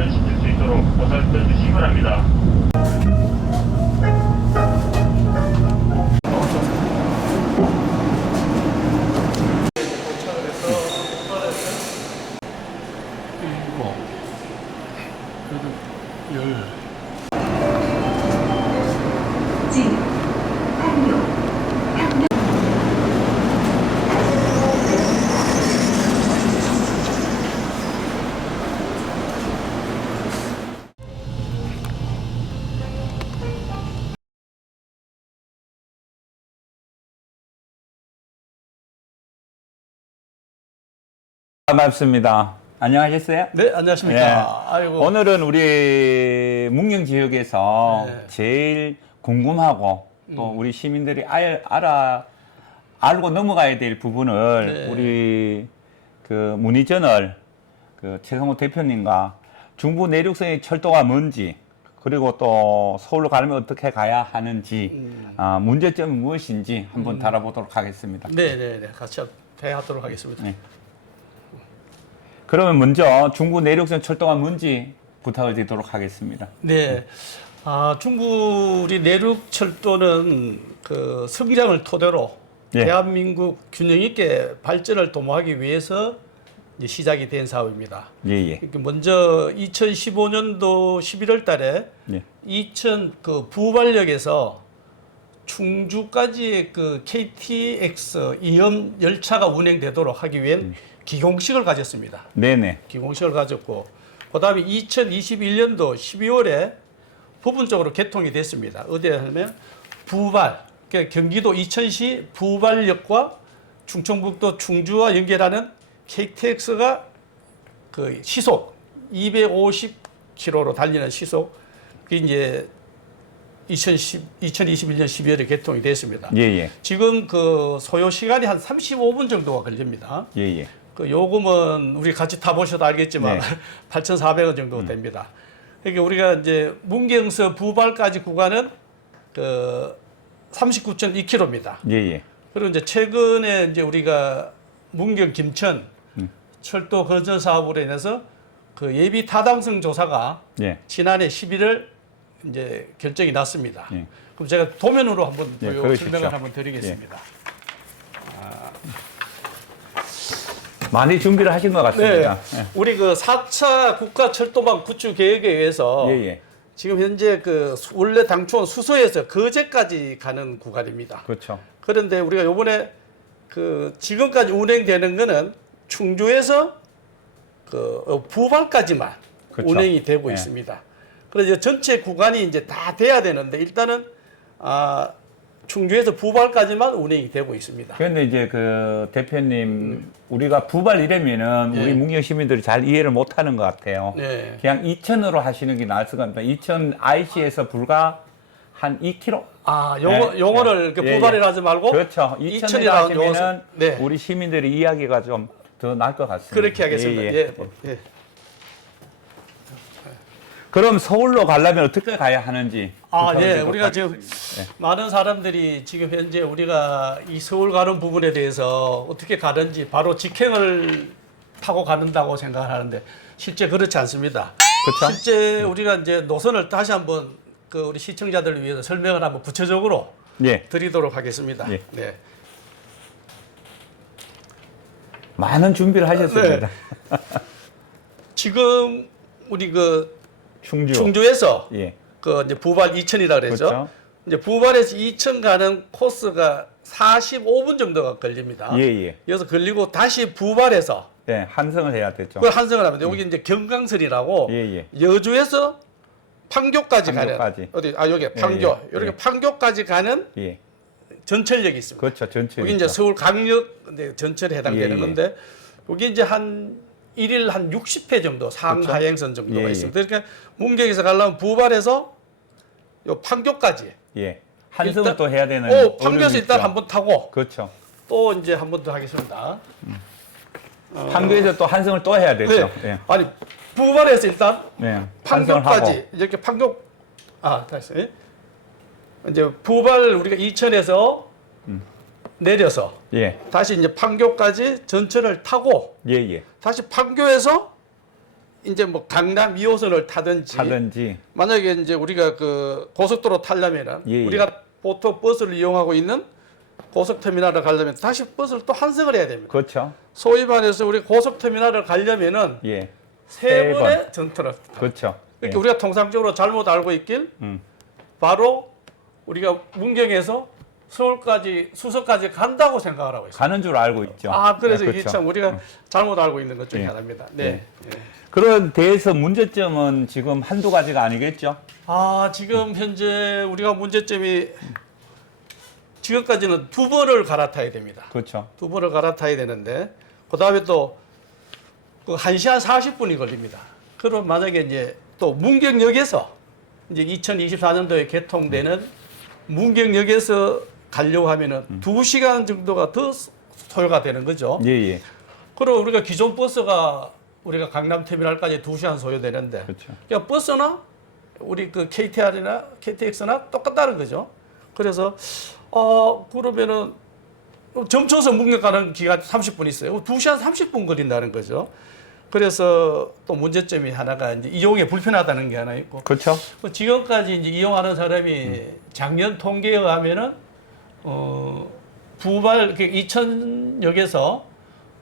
안전을 지킬 수 있도록 보살펴 주시기 바랍니다. 반갑습니다. 안녕하셨어요? 네, 안녕하십니까. 예. 아이고. 오늘은 우리 묵령 지역에서 네. 제일 궁금하고 또 우리 시민들이 알고 넘어가야 될 부분을 네. 우리 그 문희전을 그 최성호 대표님과 중부 내륙선의 철도가 뭔지 그리고 또 서울로 가려면 어떻게 가야 하는지 문제점이 무엇인지 한번 다뤄보도록 하겠습니다. 네. 같이 대하도록 하겠습니다. 네. 그러면 먼저 중부 내륙선 철도가 뭔지 부탁을 드리도록 하겠습니다. 네. 중부 우리 내륙철도는 그 성장을 토대로 예. 대한민국 균형 있게 발전을 도모하기 위해서 이제 시작이 된 사업입니다. 예. 먼저 2015년도 11월 달에 예. 이천 그 부발역에서 충주까지 그 KTX 이염 열차가 운행되도록 하기 위한 기공식을 가졌습니다. 네네. 기공식을 가졌고, 그다음에 2021년도 12월에 부분적으로 개통이 됐습니다. 어디에 하면 부발, 그러니까 경기도 이천시 부발역과 충청북도 충주와 연결하는 KTX가 그 시속 250km로 달리는 시속, 그게 이제 2021년 12월에 개통이 됐습니다. 예. 지금 그 소요 시간이 한 35분 정도가 걸립니다. 예. 그 요금은 우리 같이 타보셔도 알겠지만 네. 8,400원 정도 됩니다. 그러니까 우리가 이제 문경서 부발까지 구간은 그 39.2km입니다. 예. 그리고 이제 최근에 이제 우리가 문경 김천 철도 건설 사업으로 인해서 그 예비 타당성 조사가 예. 지난해 11월 이제 결정이 났습니다. 예. 그럼 제가 도면으로 한번 예, 그러십시오. 설명을 한번 드리겠습니다. 많이 준비를 하신 것 같습니다. 네. 우리 그 4차 국가철도망 구축 계획에 의해서 예. 지금 현재 그 원래 당초 수서에서 거제까지 가는 구간입니다. 그렇죠. 그런데 우리가 요번에 그 지금까지 운행되는 거는 충주에서 그 부발까지만 그렇죠. 운행이 되고 네. 있습니다. 그래서 전체 구간이 이제 다 돼야 되는데 일단은 충주에서 부발까지만 운행이 되고 있습니다. 그런데 이제 그 대표님 우리가 부발 이러면은 네. 우리 묵령 시민들이 잘 이해를 못 하는 것 같아요. 네. 그냥 이천으로 하시는 게 나을 것 같습니다. 이천 IC에서 불과 한 2km? 용어를 예. 부발이라 하지 말고 그렇죠. 이천이라 이천이라는 하시면은 네. 우리 시민들의 이야기가 좀 더 나을 것 같습니다. 그렇게 하겠습니다. 예. 그럼 서울로 가려면 어떻게 가야 하는지. 우리가 지금 많은 사람들이 지금 현재 우리가 이 서울 가는 부분에 대해서 어떻게 가는지 바로 직행을 타고 가는다고 생각하는데 실제 그렇지 않습니다. 그렇죠? 실제 우리가 이제 노선을 다시 한번 그 우리 시청자들을 위해서 설명을 한번 구체적으로 예. 드리도록 하겠습니다. 예. 네. 많은 준비를 하셨습니다. 지금 우리 그 충주. 충주에서 예. 그 이제 부발 이천이라 그랬죠. 그렇죠. 이제 부발에서 이천 가는 코스가 45분 정도가 걸립니다. 예. 그래서 걸리고 다시 부발해서 네, 환승을 해야 되죠. 그 한성을 하면 여기 이제 경강선이라고 예. 여주에서 판교까지 판교까지. 가는 여기 판교 예. 이렇게 판교까지 가는 예. 전철역이 있습니다. 그렇죠. 전체. 여기 이제 서울 강력 전철에 해당되는 예. 건데 여기 이제 한 일일 한 60회 정도 상하행선 정도가 예. 있습니다. 그러니까 문경에서 가려면 부발해서 요 판교까지. 예. 환승을 일단- 또 해야 되는. 판교에서 어려움이 일단 있죠. 한번 타고 그렇죠. 또 이제 한 번 더 하겠습니다. 판교에서 또 환승을 또 해야 되죠. 예. 아니 부발해서 일단 네. 환승을 판교까지 하고. 이렇게 판교 다시 이제 부발 우리가 이천에서 내려서 예. 다시 이제 판교까지 전철을 타고 예. 다시 판교에서 이제 뭐 강남 2호선을 타든지 만약에 이제 우리가 그 고속도로 타려면은 예, 예. 우리가 보통 버스를 이용하고 있는 고속터미널을 가려면 다시 버스를 또 환승을 해야 됩니다. 그렇죠. 소위 말해서 우리 고속터미널을 가려면은 예. 세 번의 전투를. 그렇죠. 그러니까 우리가 통상적으로 잘못 알고 있길 바로 우리가 문경에서 서울까지 수서까지 간다고 생각을 하고 있어요. 가는 줄 알고 있죠. 아 그래서 네, 이게 그렇죠. 참 우리가 잘못 알고 있는 것 중에 예. 하나입니다. 네. 예. 예. 그런 데에서 문제점은 지금 한두 가지가 아니겠죠? 아 지금 현재 우리가 문제점이 지금까지는 두 번을 갈아타야 됩니다. 그렇죠. 두 번을 갈아타야 되는데 그 다음에 또 그 1시간 40분이 걸립니다. 그럼 만약에 이제 또 문경역에서 이제 2024년도에 개통되는 문경역에서 가려고 하면은 2시간 정도가 더 소요가 되는 거죠. 예, 예. 그리고 우리가 기존 버스가 우리가 강남터미널까지 2시간 소요되는데 그렇죠. 그러니까 버스나 우리 그 KTR이나 KTX나 똑같다는 거죠. 그래서 그러면은 점쳐서 문경 가는 기간 30분 있어요. 2시간 30분 걸린다는 거죠. 그래서 또 문제점이 하나가 이제 이용에 불편하다는 게 하나 있고. 그렇죠. 지금까지 이제 이용하는 사람이 작년 통계에 의하면은 부발 그 이천역에서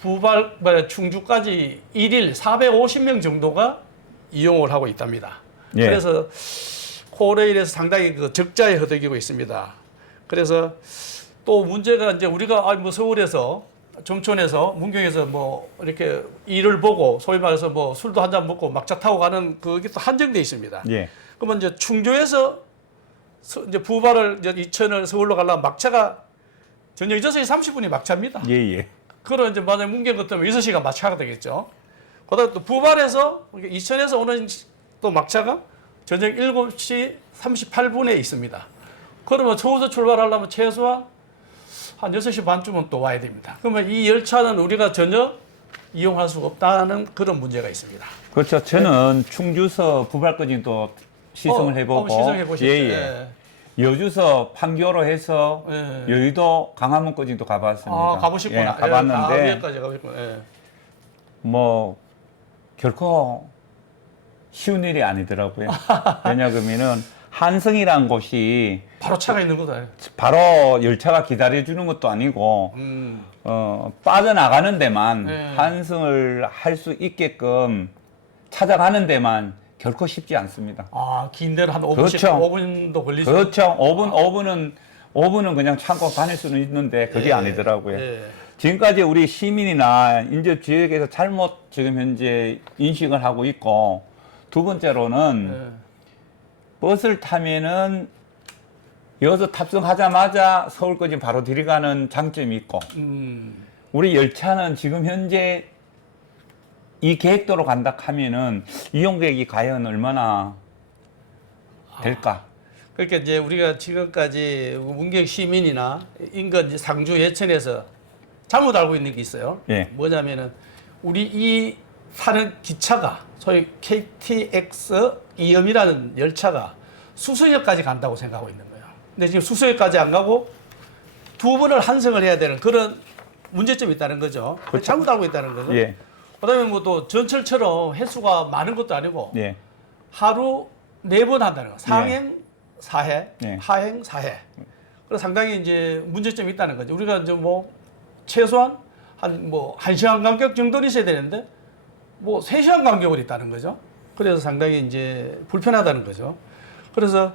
부발 충주까지 일일 450명 정도가 이용을 하고 있답니다. 예. 그래서 코레일에서 상당히 그 적자에 허덕이고 있습니다. 그래서 또 문제가 이제 우리가 뭐 서울에서 점촌에서 문경에서 뭐 이렇게 일을 보고 소위 말해서 뭐 술도 한 잔 먹고 막차 타고 가는 그게 또 한정돼 있습니다. 예. 그러면 이제 충주에서 이제 부발을 이제 이천을 서울로 가려면 막차가 저녁 6시 30분이 막차입니다. 예, 예. 그럼 이제 만약 문경 같으면 6시간 막차가 되겠죠. 그다음에 또 부발에서 이천에서 오는 또 막차가 저녁 7시 38분에 있습니다. 그러면 서울에서 출발하려면 최소한 한 6시 반쯤은 또 와야 됩니다. 그러면 이 열차는 우리가 전혀 이용할 수가 없다는 그런 문제가 있습니다. 그렇죠. 저는 충주서 부발까지 또 시승을 해보고, 시승해 보셨죠. 예, 예. 여주서 판교로 해서 예. 여의도 강화문까지도 가봤습니다. 아, 가보셨구나. 예, 가봤는데 여기까지 가보셨구나. 예. 뭐 결코 쉬운 일이 아니더라고요. 왜냐하면은 한성이란 곳이 바로 차가 있는 거다. 바로 열차가 기다려주는 것도 아니고 빠져나가는 데만 네. 환승을 할 수 있게끔 찾아가는 데만 결코 쉽지 않습니다. 아, 긴 데는 한 5분씩, 그렇죠. 5분도 걸리죠. 그렇죠. 5분은 그냥 참고 다닐 수는 있는데 그게 예. 아니더라고요. 예. 지금까지 우리 시민이나 인접 지역에서 잘못 지금 현재 인식을 하고 있고, 두 번째로는 예. 버스를 타면은 여기서 탑승하자마자 서울까지 바로 들어가는 장점이 있고, 우리 열차는 지금 현재 이 계획도로 간다 하면은 이용객이 과연 얼마나 될까? 그러니까 이제 우리가 지금까지 문경 시민이나 인근 이제 상주 예천에서 잘못 알고 있는 게 있어요. 예. 뭐냐면은 우리 이 타는 기차가 소위 KTX 이음이라는 열차가 수서역까지 간다고 생각하고 있는 거예요. 근데 지금 수서역까지 안 가고 두 번을 환승을 해야 되는 그런 문제점이 있다는 거죠. 그렇죠. 잘못 알고 있다는 거죠. 예. 그다음에 뭐 또 전철처럼 횟수가 많은 것도 아니고 예. 하루 4번 한다는 거. 상행 4회, 예. 하행 4회. 그래서 상당히 이제 문제점이 있다는 거죠. 우리가 이제 뭐 최소한 한 뭐 1시간 간격 정도는 있어야 되는데 뭐 3시간 간격을 있다는 거죠. 그래서 상당히 이제 불편하다는 거죠. 그래서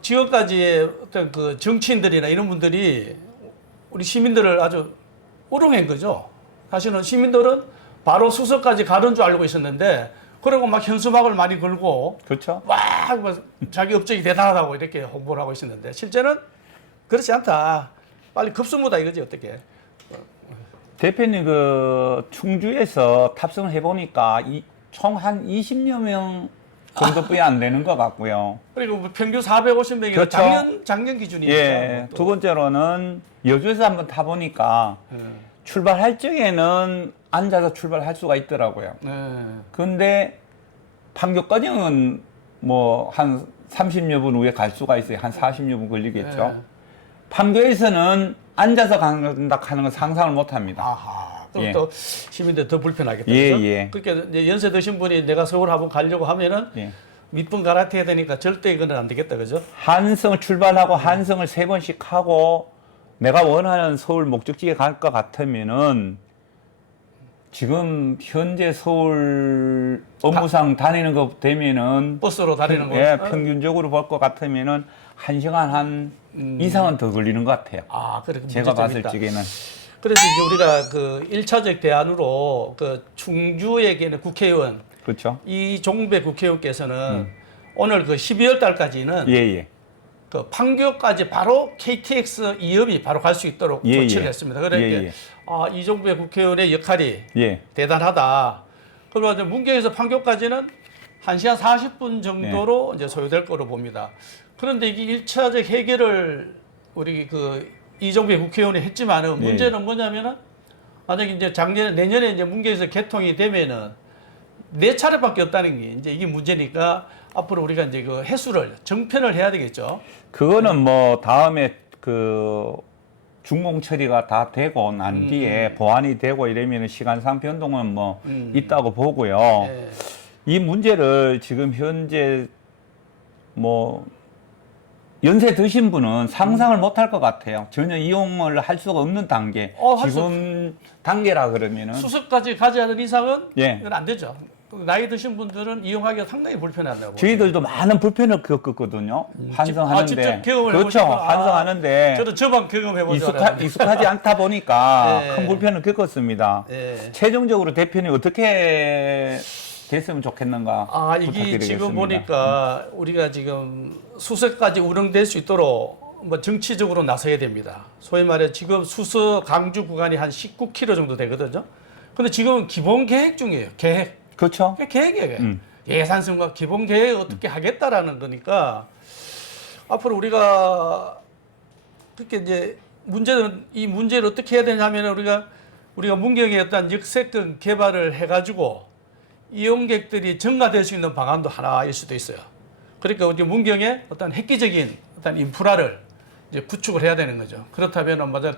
지금까지의 어떤 그 정치인들이나 이런 분들이 우리 시민들을 아주 우롱한 거죠. 사실은 시민들은 바로 수서까지 가는 줄 알고 있었는데, 그리고 막 현수막을 많이 걸고 그렇죠. 뭐 자기 업적이 대단하다고 이렇게 홍보를 하고 있었는데 실제는 그렇지 않다. 빨리 급습무다 이거지 어떻게? 대표님 그 충주에서 탑승을 해보니까 총 한 20여 명 정도뿐이 안 되는 것 같고요. 그리고 뭐 평균 450명이 그렇죠. 작년 기준이니까. 예. 두 번째로는 여주에서 한번 타보니까 출발할 적에는 앉아서 출발할 수가 있더라고요. 근데 판교까지는 뭐 한 30여 분 후에 갈 수가 있어요. 한 40여 분 걸리겠죠. 판교에서는 앉아서 간다 하는 건 상상을 못 합니다. 아하. 그럼 예. 또 시민들 더 불편하겠다. 예, 그죠? 예. 그러니까 이제 연세 드신 분이 내가 서울 한번 가려고 하면은 예. 밑분 갈아타야 되니까 절대 이거는 안 되겠다, 그죠? 한성을 출발하고 한성을 3번씩 하고 내가 원하는 서울 목적지에 갈 것 같으면은 지금 현재 서울 업무상 다니는 것 되면은 버스로 다니는 거. 예, 평균적으로 볼 것 같으면은 1시간 한 이상은 더 걸리는 것 같아요. 아, 그래. 제가 봤을 문제점이 있다. 적에는. 그래서 이제 우리가 그 1차적 대안으로 그 충주에게는 국회의원 그렇죠? 이종배 국회의원께서는 오늘 그 12월 달까지는 예, 예. 그 판교까지 바로 KTX 2업이 바로 갈 수 있도록 예, 조치를 예. 했습니다. 그러니까 예, 예. 아, 이종배 국회의원의 역할이 예. 대단하다. 그리고 문경에서 판교까지는 1시간 40분 정도로 이제 소요될 거로 봅니다. 그런데 이게 1차적 해결을 우리 그 이종배 국회의원이 했지만은 예. 문제는 뭐냐면은 만약에 이제 내년에 이제 문경에서 개통이 되면은 4차례밖에 없다는 게 이제 이게 문제니까 앞으로 우리가 이제 그 해수를 정편을 해야 되겠죠. 그거는 뭐 다음에 그 중공 처리가 다 되고 난 뒤에 보완이 되고 이러면 시간상 변동은 뭐 있다고 보고요. 예. 이 문제를 지금 현재 뭐 연세 드신 분은 상상을 못 할 것 같아요. 전혀 이용을 할 수가 없는 단계. 할 지금 단계라 그러면은 수습까지 가지 않은 이상은 예. 이건 안 되죠. 나이 드신 분들은 이용하기가 상당히 불편하다고. 저희들도 많은 불편을 겪었거든요. 환성하는데. 직접 경험을 그렇죠. 해보니까. 환성하는데 저도 저만 경험해본 줄 알았는데. 익숙하지 않다 보니까 예. 큰 불편을 겪었습니다. 예. 최종적으로 대표님 어떻게 됐으면 좋겠는가 아, 이게 부탁드리겠습니다. 지금 보니까 우리가 지금 수서까지 운영될 수 있도록 뭐 정치적으로 나서야 됩니다. 소위 말해 지금 수서 강주 구간이 한 19km 정도 되거든요. 근데 지금 기본 계획 중이에요. 계획. 그렇죠. 그게 계획이에요. 예산성과 기본 계획 어떻게 하겠다라는 거니까 앞으로 우리가 그렇게 이제 문제는 이 문제를 어떻게 해야 되냐면 우리가 문경에 어떤 역세권 개발을 해가지고 이용객들이 증가될 수 있는 방안도 하나일 수도 있어요. 그러니까 우리 문경에 어떤 획기적인 어떤 인프라를 이제 구축을 해야 되는 거죠. 그렇다면 맞아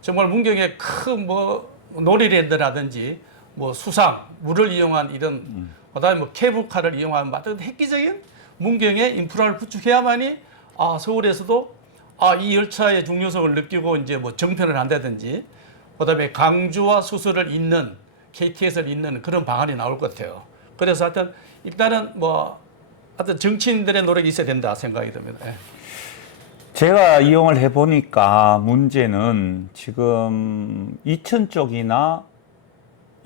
정말 문경에 큰 뭐 놀이랜드라든지 뭐 수상 물을 이용한 이런 그다음에 뭐 케이블카를 이용한 어떤 획기적인 문경의 인프라를 구축해야만이 서울에서도 이 열차의 중요성을 느끼고 이제 뭐 정편을 한다든지 그다음에 강주와 수서를 잇는 KTX를 잇는 그런 방안이 나올 것 같아요. 그래서 하여튼 일단은 뭐 하여튼 정치인들의 노력이 있어야 된다 생각이 듭니다. 예. 제가 이용을 해보니까 문제는 지금 이천 쪽이나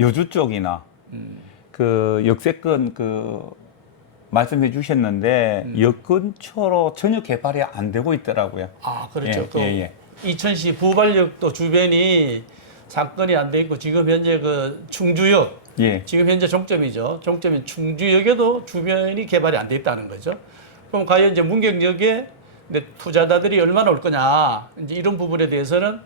여주 쪽이나 그 역세권 그 말씀해 주셨는데 역 근처로 전혀 개발이 안 되고 있더라고요. 그렇죠. 예. 이천시 부발역도 주변이 사건이 안 돼 있고 지금 현재 그 충주역 예. 지금 현재 종점이죠. 종점인 충주역에도 주변이 개발이 안 돼 있다는 거죠. 그럼 과연 이제 문경역에 투자자들이 얼마나 올 거냐 이제 이런 부분에 대해서는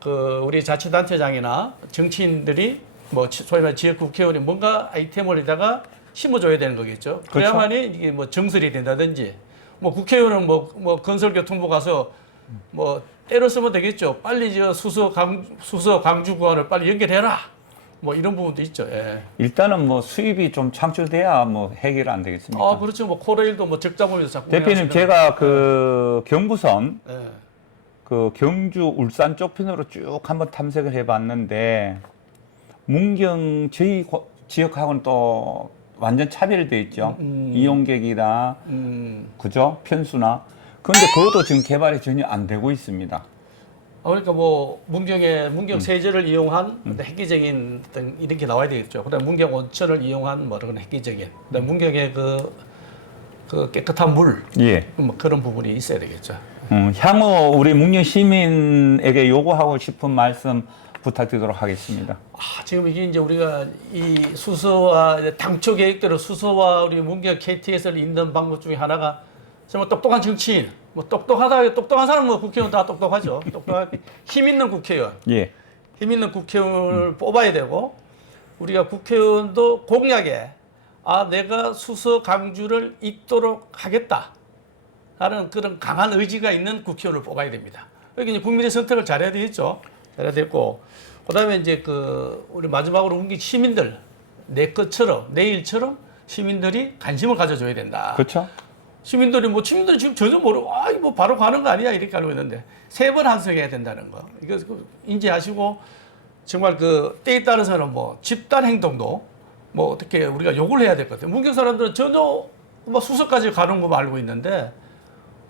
그 우리 자치단체장이나 정치인들이 뭐 소위 말해 지역 국회의원이 뭔가 아이템을 에다가 심어줘야 되는 거겠죠. 그래야만이 이게 뭐 정설이 된다든지 뭐 국회의원은 뭐 건설교통부 가서 뭐 때려 쓰면 되겠죠. 빨리 저 수서 강주 구간을 빨리 연결해라. 뭐 이런 부분도 있죠. 예. 일단은 뭐 수입이 좀 창출돼야 뭐 해결 안 되겠습니까? 그렇죠. 뭐 코레일도 뭐 적자 보면서 자꾸 대표님 제가 그 경부선 예. 그 경주 울산 쪽 편으로 쭉 한번 탐색을 해봤는데 문경 저희 지역하고는 또 완전 차별돼 있죠. 이용객이나 그죠 편수나. 그런데 그것도 지금 개발이 전혀 안 되고 있습니다. 그러니까 뭐 문경 세제를 이용한 획기적인 어떤 이런 게 나와야 되겠죠. 그다음 문경 온천을 이용한 뭐 그런 획기적인. 그다음 문경의 그 깨끗한 물. 예. 뭐 그런 부분이 있어야 되겠죠. 향후 우리 문경 시민에게 요구하고 싶은 말씀 부탁드리도록 하겠습니다. 지금 이게 이제 우리가 이 수서와 당초 계획대로 수서와 우리 문경 KTX를 잇는 방법 중에 하나가 정말 똑똑한 정치인, 뭐 똑똑한 사람은 뭐 국회의원 다 똑똑하죠. 힘 있는 국회의원, 예. 힘 있는 국회의원을 뽑아야 되고 우리가 국회의원도 공약에 내가 수서 강주를 잇도록 하겠다라는 그런 강한 의지가 있는 국회의원을 뽑아야 됩니다. 여기 이제 국민의 선택을 잘해야 되겠죠. 잘해야 되고 그다음에 이제 그 우리 마지막으로 옮긴 시민들 내 것처럼 내 일처럼 시민들이 관심을 가져줘야 된다. 그렇죠. 시민들이 지금 전혀 모르고 이거 뭐 바로 가는 거 아니야 이렇게 알고 있는데 3번 환승해야 된다는 거. 이거 인지하시고 정말 그 때에 따라서는 뭐 집단 행동도 뭐 어떻게 우리가 요구를 해야 될 것 같아요. 문경 사람들은 전혀 뭐 수서까지 가는 거 알고 있는데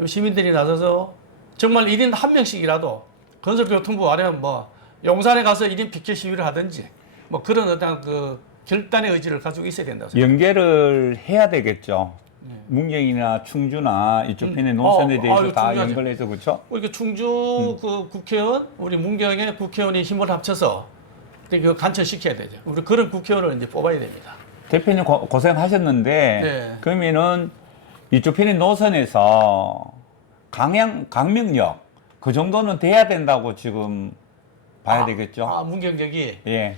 시민들이 나서서 정말 1인 1명씩이라도 건설교통부 아니면 뭐 용산에 가서 1인 피켓 시위를 하든지 뭐 그런 어떤 그 결단의 의지를 가지고 있어야 된다고 생각합니다. 연계를 해야 되겠죠. 문경이나 충주나 이쪽 편의 노선에 대해서 이거 다 중요하죠. 연결해서 그렇죠. 우리 충주 그 국회의원, 우리 문경의 국회의원이 힘을 합쳐서 그 간철시켜야 되죠. 우리 그런 국회의원을 이제 뽑아야 됩니다. 대표님 고생하셨는데 네. 그러면은 이쪽 편의 노선에서 강명역 그 정도는 돼야 된다고 지금 봐야 되겠죠. 문경역이 예.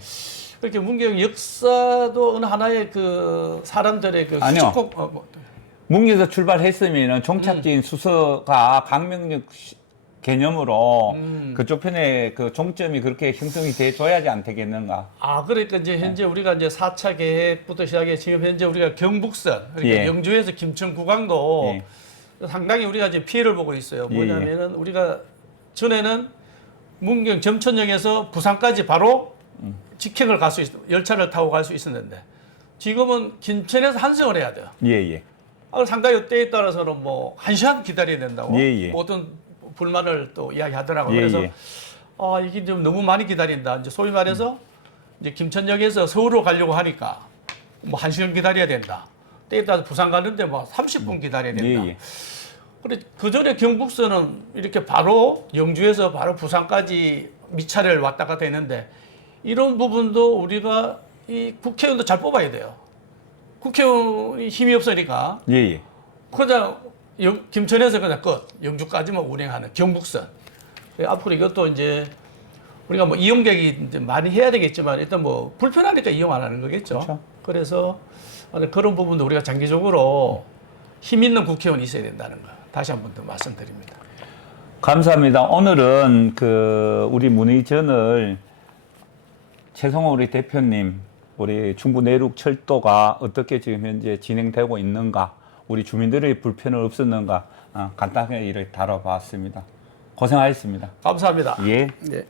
그렇게 문경 역사도 어느 하나의 그 사람들의 그 아니요. 수축곡 문경에서 출발했으면은 종착지인 수서가 강명역 개념으로 그쪽 편에 그 종점이 그렇게 형성이 돼 줘야지 안 되겠는가. 그러니까 이제 현재 우리가 이제 4차 계획부터 시작해 지금 현재 우리가 경북선 그러니까 예. 영주에서 김천 구강도 예. 상당히 우리가 이제 피해를 보고 있어요. 예, 뭐냐면은 우리가 전에는 문경 점천역에서 부산까지 바로 직행을 갈 수 열차를 타고 갈 수 있었는데 지금은 김천에서 환승을 해야 돼요. 예. 상당히 때에 따라서는 뭐 1시간 기다려야 된다고 예. 모든 불만을 또 이야기하더라고요. 예, 그래서 예. 이게 좀 너무 많이 기다린다. 이제 소위 말해서 이제 김천역에서 서울로 가려고 하니까 뭐 1시간 기다려야 된다. 때에 따라서 부산 가는데 뭐 30분 기다려야 된다. 예. 그래 그 전에 경북선은 이렇게 바로 영주에서 바로 부산까지 미차를 왔다 갔다 했는데 이런 부분도 우리가 이 국회의원도 잘 뽑아야 돼요. 국회의원이 힘이 없으니까 예. 그냥 김천에서 그냥 끝 영주까지만 운행하는 경북선. 앞으로 이것도 이제 우리가 뭐 이용객이 이제 많이 해야 되겠지만 일단 뭐 불편하니까 이용 안 하는 거겠죠. 그렇죠. 그래서 그런 부분도 우리가 장기적으로 힘 있는 국회의원이 있어야 된다는 거 다시 한 번 더 말씀드립니다. 감사합니다. 오늘은 그 우리 문의전을 최성호 우리 대표님, 우리 중부 내륙 철도가 어떻게 지금 현재 진행되고 있는가, 우리 주민들의 불편은 없었는가 간단하게 이를 다뤄봤습니다. 고생하셨습니다. 감사합니다. 예. 네.